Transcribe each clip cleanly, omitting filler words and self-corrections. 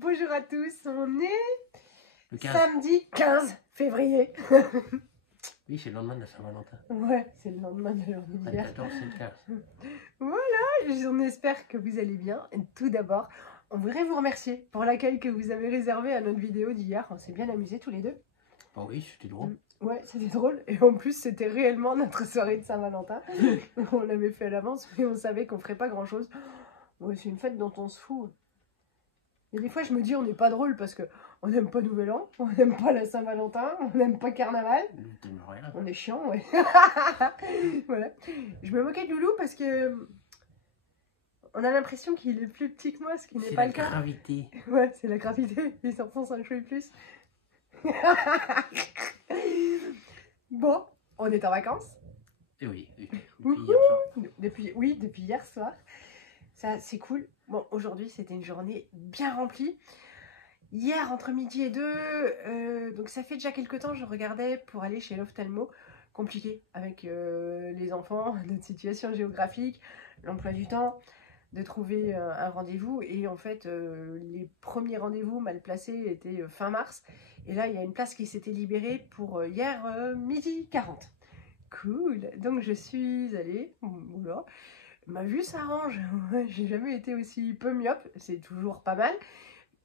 bonjour à tous, on est Le 15. samedi 15 février. Oui, c'est le lendemain de la Saint-Valentin. Ouais, c'est le lendemain de leur Le anniversaire. 14, c'est le 15. Voilà, on espère que vous allez bien. Et tout d'abord, on voudrait vous remercier pour l'accueil que vous avez réservé à notre vidéo d'hier. On s'est bien amusés tous les deux. Bon, oui, c'était drôle. Ouais, c'était drôle. Et en plus, c'était réellement notre soirée de Saint-Valentin. On l'avait fait à l'avance, mais on savait qu'on ferait pas grand-chose. Ouais, c'est une fête dont on se fout. Et des fois, je me dis, on n'est pas drôle parce que on n'aime pas Nouvel An, on n'aime pas la Saint-Valentin, on n'aime pas Carnaval. T'aimes rien. On est chiant, ouais. Voilà. Je me moquais de Loulou parce que on a l'impression qu'il est plus petit que moi, ce qui n'est pas le cas. C'est la gravité. Ouais, c'est la gravité. Il s'enfonce un chouille plus. Bon, on est en vacances. Et oui, oui. Depuis hier soir. Ça, c'est cool. Bon, aujourd'hui, c'était une journée bien remplie. Hier, entre midi et 2, donc ça fait déjà quelques temps, je regardais pour aller chez l'ophtalmo. Compliqué avec les enfants, notre situation géographique, l'emploi du temps, de trouver un rendez-vous. Et en fait, les premiers rendez-vous mal placés étaient fin mars. Et là, il y a une place qui s'était libérée pour hier, midi 40. Cool. Donc, je suis allée. Oula. Ma vue s'arrange. J'ai jamais été aussi peu myope. C'est toujours pas mal.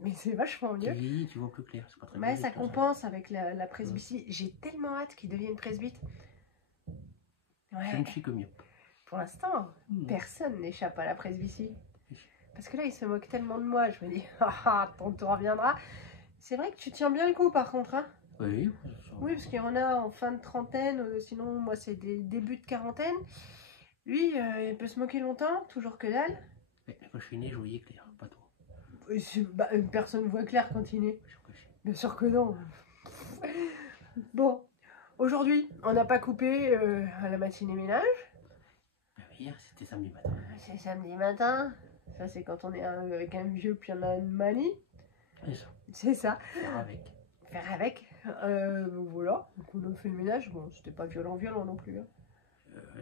Mais c'est vachement mieux. Oui, tu vois plus clair. C'est pas très Ouais, bien, ça compense avec la presbytie. J'ai tellement hâte qu'il devienne presbyte. Ouais. Je ne suis que mieux. Pour l'instant, personne n'échappe à la presbytie. Parce que là, il se moque tellement de moi. Je me dis, ton tour reviendra. C'est vrai que tu tiens bien le coup, par contre. Hein. Oui. Oui, parce qu'il y en a en fin de trentaine. Sinon, moi, c'est des débuts de quarantaine. Lui, il peut se moquer longtemps, toujours que dalle. Mais quand je suis né, je voyais clair, pas toi. Bah, personne voit clair quand il est. Bien sûr que non. Bon, aujourd'hui, on n'a pas coupé à la matinée ménage. Hier, c'était samedi matin. C'est samedi matin. Ça, c'est quand on est avec un vieux, puis on a une manie. C'est ça. C'est ça. Faire avec. Faire avec. Voilà. Donc, on a fait le ménage. Bon, c'était pas violent non plus. Hein.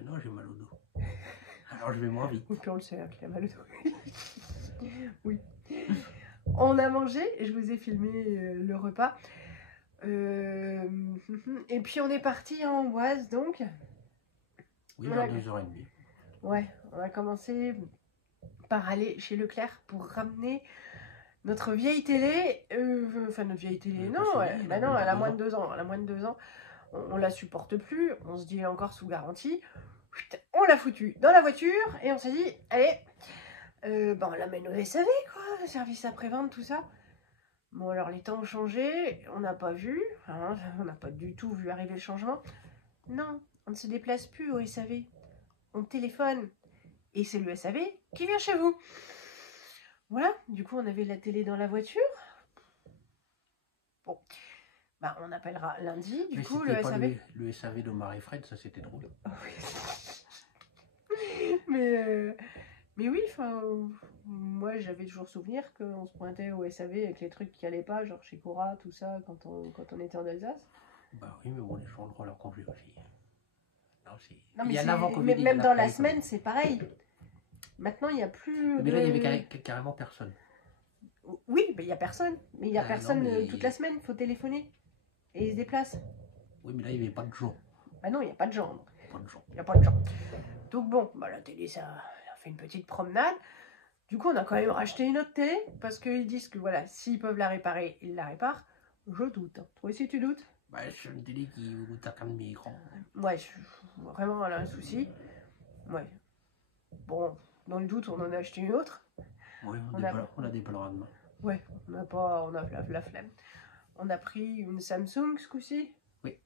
Non, j'ai mal au dos. Alors, je vais moins vite. Et puis, on le sait, hein, qu'il a mal au dos. Oui. On a mangé. Je vous ai filmé le repas. Et puis, on est parti en Amboise, donc. Oui, vers 2h30. Ouais, on a commencé par aller chez Leclerc pour ramener notre vieille télé. Enfin, notre vieille télé, non, bah non, elle a moins de 2 ans. Elle a moins de 2 ans. On la supporte plus. On se dit, elle est encore sous garantie. On l'a foutue dans la voiture et on s'est dit, allez, on l'amène au SAV, quoi, service après-vente, tout ça. Bon, alors les temps ont changé, on n'a pas vu, hein, on n'a pas du tout vu arriver le changement. Non, on ne se déplace plus au SAV. On téléphone et c'est le SAV qui vient chez vous. Voilà, du coup on avait la télé dans la voiture. Bon, bah on appellera lundi, du coup le SAV. Le SAV d'Omar et Fred, ça c'était drôle. Mais oui, enfin, moi j'avais toujours souvenir qu'on se pointait au SAV avec les trucs qui allaient pas, genre chez Cora, tout ça, quand on était en Alsace. Bah oui, mais bon, les gens ont le droit à leur congé aussi. Non, mais même dans la semaine, c'est pareil. Maintenant, il n'y a plus. Mais là, il y avait carrément personne. Oui, mais il n'y a personne. Mais il n'y a personne toute la semaine. Il faut téléphoner. Et ils se déplacent. Oui, mais là, il n'y avait pas de gens. Bah non, il n'y a pas de gens. Pas de gens. Il n'y a pas de gens. Donc bon, bah, la télé, ça a fait une petite promenade. Du coup, on a quand même racheté une autre télé. Parce qu'ils disent que voilà, s'ils peuvent la réparer, ils la réparent. Je doute. Toi aussi, tu doutes? Bah, c'est une télé qui goûte à 4 écrans. Ouais, vraiment, elle a un souci. Ouais. Bon, dans le doute, on en a acheté une autre. Oui, on a des balles demain. Ouais, on a la flemme. On a pris une Samsung ce coup-ci. Oui.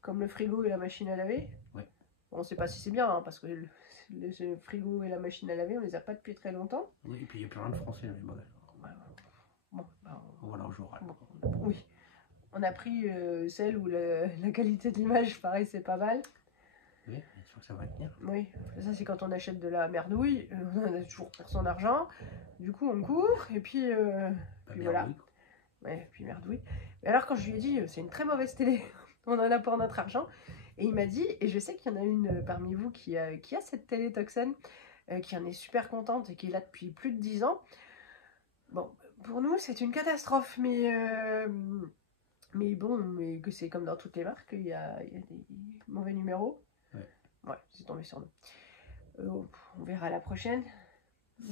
Comme le frigo et la machine à laver. Oui. Bon, on sait pas si c'est bien, hein, parce que le frigo et la machine à laver, on les a pas depuis très longtemps. Oui, et puis il y a plein de français dans les magasins. Bon, bah, voilà, au jour. Oui. On a pris celle où la qualité de l'image, pareil, c'est pas mal. Oui, bien sûr que ça va tenir. Oui, ça c'est quand on achète de la merdouille, on a toujours pour son argent. Du coup, on court, et puis, puis voilà. Ouais, puis merdouille. Mais alors, quand je lui ai dit, c'est une très mauvaise télé, on en a pour notre argent. Et il m'a dit, et je sais qu'il y en a une parmi vous qui a cette télé Tucson, qui en est super contente et qui est là depuis plus de 10 ans. Bon, pour nous, c'est une catastrophe. Mais bon, mais que c'est comme dans toutes les marques, il y a des mauvais numéros. Ouais, c'est tombé sur nous. On verra la prochaine.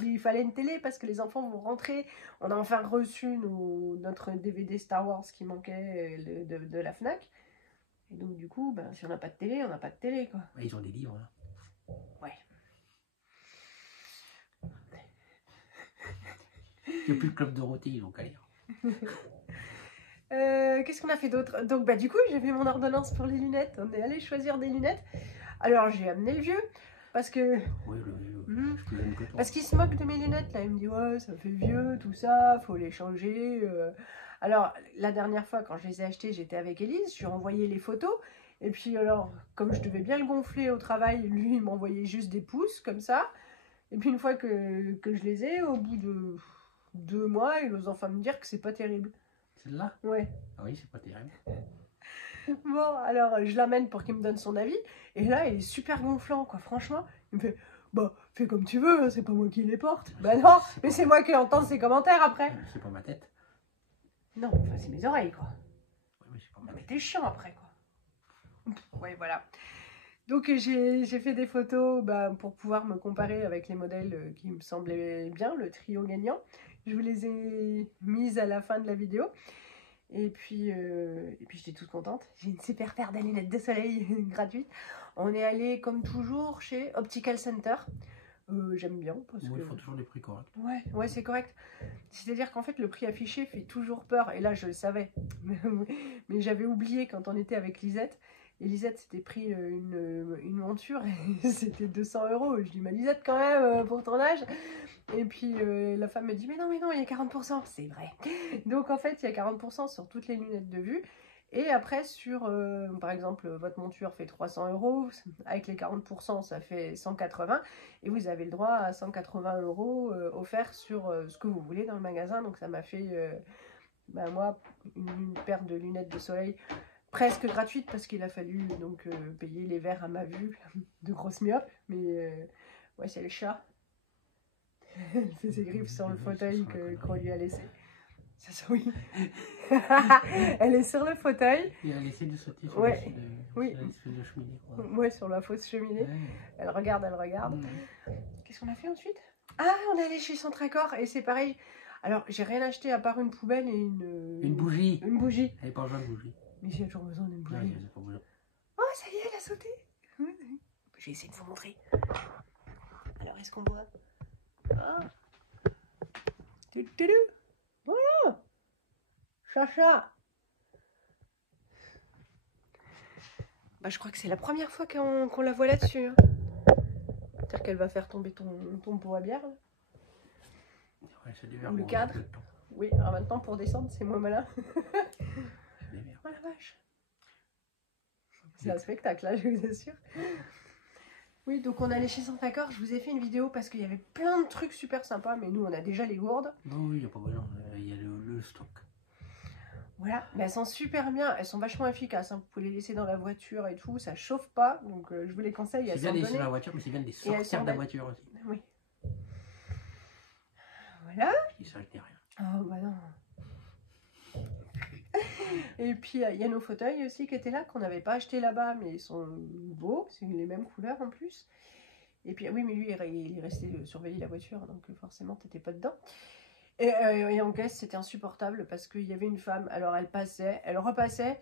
Il fallait une télé parce que les enfants vont rentrer. On a enfin reçu notre DVD Star Wars qui manquait de la Fnac. Et donc du coup, ben, si on n'a pas de télé, on n'a pas de télé, quoi. Ouais, ils ont des livres là. Ouais. Il n'y a plus le club Dorothée, ils ont qu'à lire. Qu'est-ce qu'on a fait d'autre? Donc bah du coup, j'ai fait mon ordonnance pour les lunettes. On est allé choisir des lunettes. Alors j'ai amené le vieux parce que... Oui, le vieux. Je suis plus jeune que toi. Parce qu'il se moque de mes lunettes là. Il me dit ouais, ça fait vieux, tout ça, faut les changer. Alors la dernière fois quand je les ai achetés, j'étais avec Élise, je lui ai envoyé les photos. Et puis alors, comme je devais bien le gonfler au travail, lui il m'envoyait juste des pouces comme ça. Et puis une fois que je les ai, au bout de 2 mois, il ose enfin me dire que c'est pas terrible. Celle-là? Ouais. Ah oui, c'est pas terrible. Bon, alors je l'amène pour qu'il me donne son avis. Et là, il est super gonflant, quoi. Franchement, il me fait bah, fais comme tu veux, hein, c'est pas moi qui les porte. Bah non, mais c'est moi qui entends ses commentaires après. C'est pas ma tête. Non, enfin, c'est mes oreilles, quoi. Oui, mais c'est pas ma Non, mais tête. t'es chiant après, quoi. Ouais, voilà. Donc j'ai fait des photos bah, pour pouvoir me comparer avec les modèles qui me semblaient bien, le trio gagnant. Je vous les ai mises à la fin de la vidéo. Et puis j'étais toute contente. J'ai une super paire de lunettes de soleil gratuite. On est allé comme toujours chez Optical Center. J'aime bien parce Oui, que... il faut toujours des prix corrects. Ouais, c'est correct. C'est-à-dire qu'en fait, le prix affiché fait toujours peur. Et là, je le savais. Mais j'avais oublié quand on était avec Lisette. Et Lisette s'était pris une monture. Et c'était 200 €. Je dis, mais Lisette, quand même, pour ton âge. Et puis la femme me dit, mais non, il y a 40%. C'est vrai. Donc en fait, il y a 40% sur toutes les lunettes de vue. Et après, par exemple, votre monture fait 300 €, avec les 40%, ça fait 180. Et vous avez le droit à 180 € offerts sur ce que vous voulez dans le magasin. Donc ça m'a fait, moi, une paire de lunettes de soleil presque gratuite parce qu'il a fallu donc payer les verres à ma vue de grosse myope. Mais ouais, c'est le chat. Elle fait ses griffes sur le fauteuil qu'on lui a laissé. Ça, oui. Elle est sur le fauteuil. Et elle essaie de sauter sur Ouais. sur l'espèce de cheminée. Quoi. Ouais, sur la fausse cheminée. Ouais. Elle regarde. Qu'est-ce qu'on a fait ensuite? Ah, on est allé chez Centracor et c'est pareil. Alors, j'ai rien acheté à part une poubelle et Une bougie. Une bougie. Elle n'est pas besoin de bougie. Mais j'ai toujours besoin d'une bougie. Non, il n'y a pas besoin. Oh, ça y est, elle a sauté. J'ai essayé de vous montrer. Alors, est-ce qu'on voit? Ah. Voilà. Chacha. Bah, je crois que c'est la première fois qu'on la voit là-dessus. Hein. C'est-à-dire qu'elle va faire tomber ton pot à bière. Là. Ouais, Ou le cadre. Oui, alors maintenant pour descendre, c'est moins malin. Oh la vache. C'est un spectacle, là, je vous assure. Oui, donc on allait chez Centracor. Je vous ai fait une vidéo parce qu'il y avait plein de trucs super sympas, mais nous, on a déjà les gourdes. Non, oui, il n'y a pas besoin. Il y a le stock. Voilà, mais elles sont super bien, elles sont vachement efficaces. Hein. Vous pouvez les laisser dans la voiture et tout, ça chauffe pas, donc je vous les conseille. C'est bien de les laisser dans la voiture, mais c'est bien de les sortir de la voiture aussi. Oui. Voilà. Je dis ça, je dis rien. Oh bah non. Et puis il y a nos fauteuils aussi qui étaient là, qu'on n'avait pas acheté là-bas, mais ils sont beaux, c'est les mêmes couleurs en plus. Et puis oui, mais lui il est resté surveiller la voiture, donc forcément t'étais pas dedans. Et en caisse c'était insupportable parce qu'il y avait une femme, alors elle passait, elle repassait,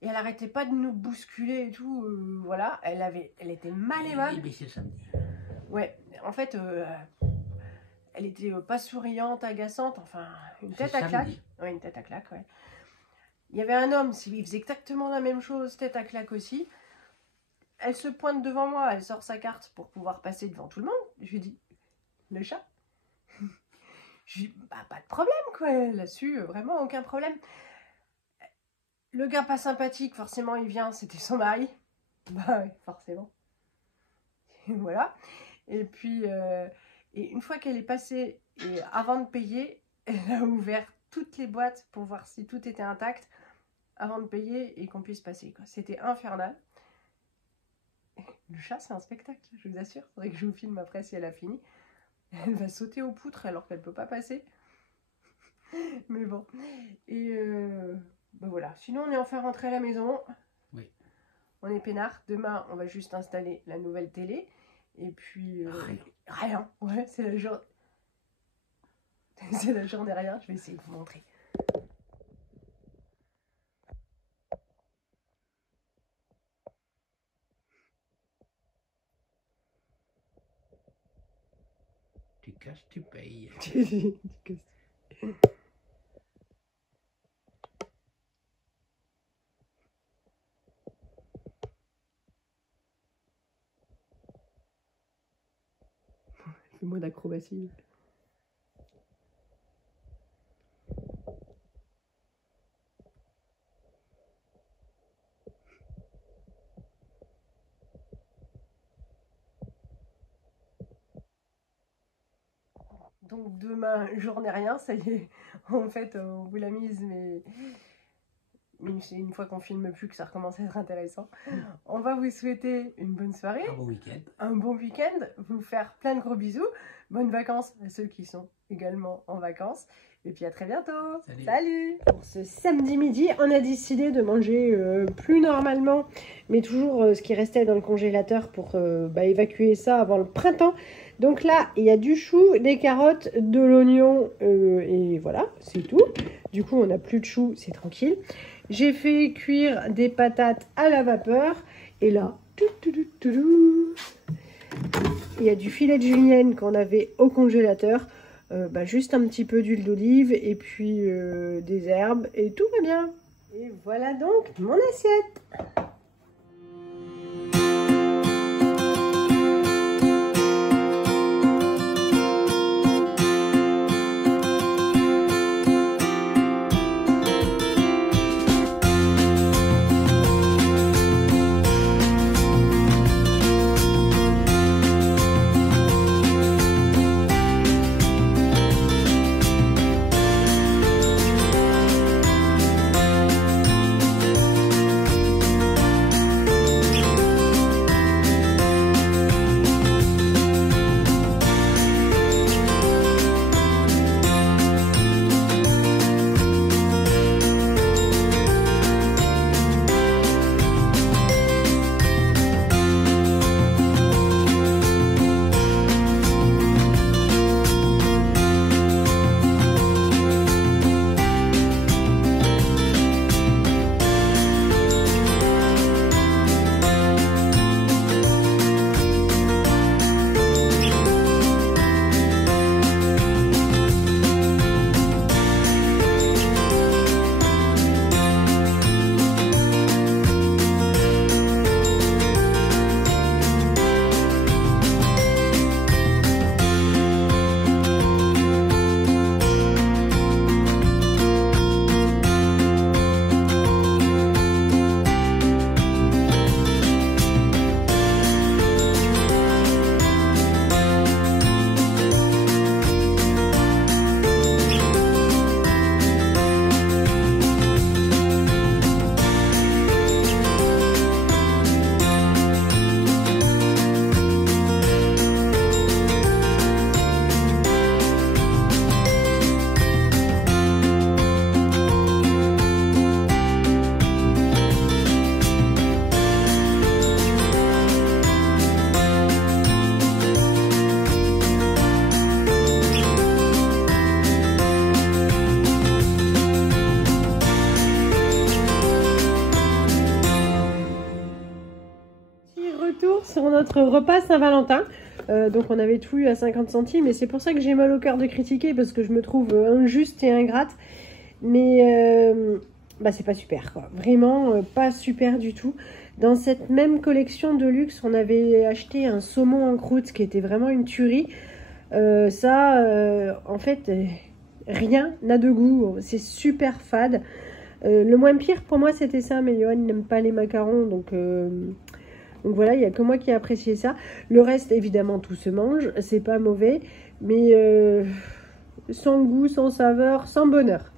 et elle arrêtait pas de nous bousculer et tout, voilà, elle était mal aimable. Et baissé le samedi. Ouais, en fait, elle était pas souriante, agaçante, enfin, une tête à claque. Ouais, une tête à claque, ouais. Il y avait un homme, il faisait exactement la même chose, tête à claque aussi. Elle se pointe devant moi, elle sort sa carte pour pouvoir passer devant tout le monde. Je lui dis, le chat? Je lui dis, bah, pas de problème, quoi, là-dessus, vraiment aucun problème. Le gars pas sympathique, forcément, il vient, c'était son mari. Bah ouais, forcément. Et voilà. Et puis, et une fois qu'elle est passée, et avant de payer, elle a ouvert toutes les boîtes pour voir si tout était intact avant de payer et qu'on puisse passer. C'était infernal. Le chat, c'est un spectacle, je vous assure. Il faudrait que je vous filme après si elle a fini. Elle va sauter aux poutres alors qu'elle ne peut pas passer. Mais bon. Et ben voilà. Sinon, on est enfin rentré à la maison. Oui. On est peinard. Demain, on va juste installer la nouvelle télé. Et puis... rien. Ouais, c'est la journée. C'est la journée rien. Je vais essayer de vous montrer. Tu casses, tu payes. Fais-moi d'acrobatie. Donc demain, journée rien, ça y est. En fait, on vous l'a mise, mais c'est une fois qu'on filme plus que ça recommence à être intéressant. On va vous souhaiter une bonne soirée, Un bon week-end. Un bon week-end, vous faire plein de gros bisous, bonnes vacances à ceux qui sont également en vacances, et puis à très bientôt. Salut. Pour ce samedi midi, on a décidé de manger plus normalement, mais toujours ce qui restait dans le congélateur pour évacuer ça avant le printemps. Donc là, il y a du chou, des carottes, de l'oignon, et voilà, c'est tout. Du coup, on n'a plus de chou, c'est tranquille. J'ai fait cuire des patates à la vapeur. Et là, il y a du filet de julienne qu'on avait au congélateur. Juste un petit peu d'huile d'olive et puis des herbes et tout va bien. Et voilà donc mon assiette. Sur notre repas Saint-Valentin. Donc on avait tout eu à 50 centimes et c'est pour ça que j'ai mal au cœur de critiquer parce que je me trouve injuste et ingrate. Mais c'est pas super quoi. Vraiment pas super du tout. Dans cette même collection de luxe, on avait acheté un saumon en croûte qui était vraiment une tuerie. En fait, rien n'a de goût. C'est super fade. Le moins pire pour moi c'était ça, mais Johan n'aime pas les macarons donc voilà, il n'y a que moi qui ai apprécié ça. Le reste, évidemment, tout se mange. C'est pas mauvais, mais sans goût, sans saveur, sans bonheur.